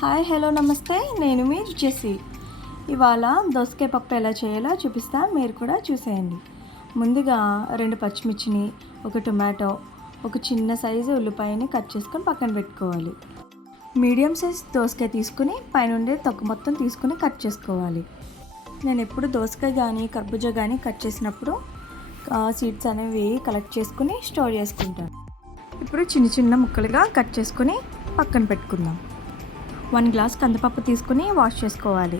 Hi hello నమస్తే, నేను మీ Jessie. ఇవాళ దోసకాయ పప్పు ఎలా చేయాలో చూపిస్తా, మీరు కూడా చూసేయండి. ముందుగా 2 పచ్చిమిర్చిని, ఒక టొమాటో, ఒక చిన్న సైజు ఉల్లిపాయని కట్ చేసుకొని పక్కన పెట్టుకోవాలి. మీడియం సైజ్ దోసకాయ తీసుకుని పైనుండి తొక్క మొత్తం తీసుకుని కట్ చేసుకోవాలి. నేను ఎప్పుడు దోసకాయ కానీ కర్బూజా కానీ కట్ చేసినప్పుడు సీడ్స్ అనేవి కలెక్ట్ చేసుకుని స్టోర్ చేసుకుంటాను. ఇప్పుడు చిన్న చిన్న ముక్కలుగా కట్ చేసుకుని పక్కన పెట్టుకుందాం. 1 గ్లాస్ కందిపప్పు తీసుకుని వాష్ చేసుకోవాలి.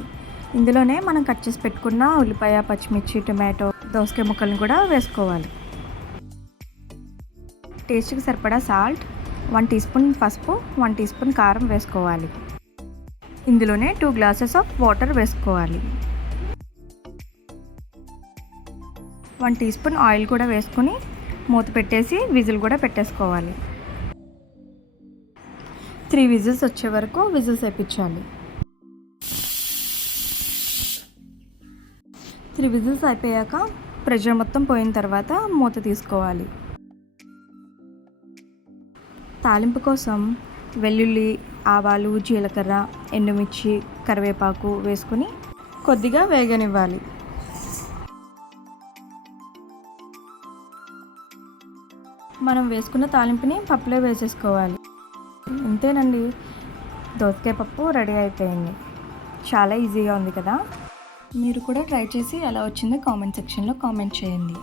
ఇందులోనే మనం కట్ చేసి పెట్టుకున్న ఉల్లిపాయ, పచ్చిమిర్చి, టొమాటో, దోసకాయ ముక్కలను కూడా వేసుకోవాలి. టేస్ట్కి సరిపడా సాల్ట్, 1 టీ స్పూన్ పసుపు, 1 టీ స్పూన్ కారం వేసుకోవాలి. ఇందులోనే 2 గ్లాసెస్ ఆఫ్ వాటర్ వేసుకోవాలి. 1 టీ స్పూన్ ఆయిల్ కూడా వేసుకుని మూత పెట్టేసి విజిల్ కూడా పెట్టేసుకోవాలి. 3 విజిల్స్ వచ్చే వరకు విజిల్స్ వేయించాలి. 3 విజిల్స్ అయిపోయాక ప్రెషర్ మొత్తం పోయిన తర్వాత మూత తీసుకోవాలి. తాలింపు కోసం వెల్లుల్లి, ఆవాలు, జీలకర్ర, ఎండుమిర్చి, కరివేపాకు వేసుకుని కొద్దిగా వేగనివ్వాలి. మనం వేసుకున్న తాలింపుని పప్పులో వేసేసుకోవాలి. అంతేనండి, దోసకాయ పప్పు రెడీ అయిపోయింది. చాలా ఈజీగా ఉంది కదా. మీరు కూడా ట్రై చేసి ఎలా వచ్చిందో కామెంట్ సెక్షన్లో కామెంట్ చేయండి.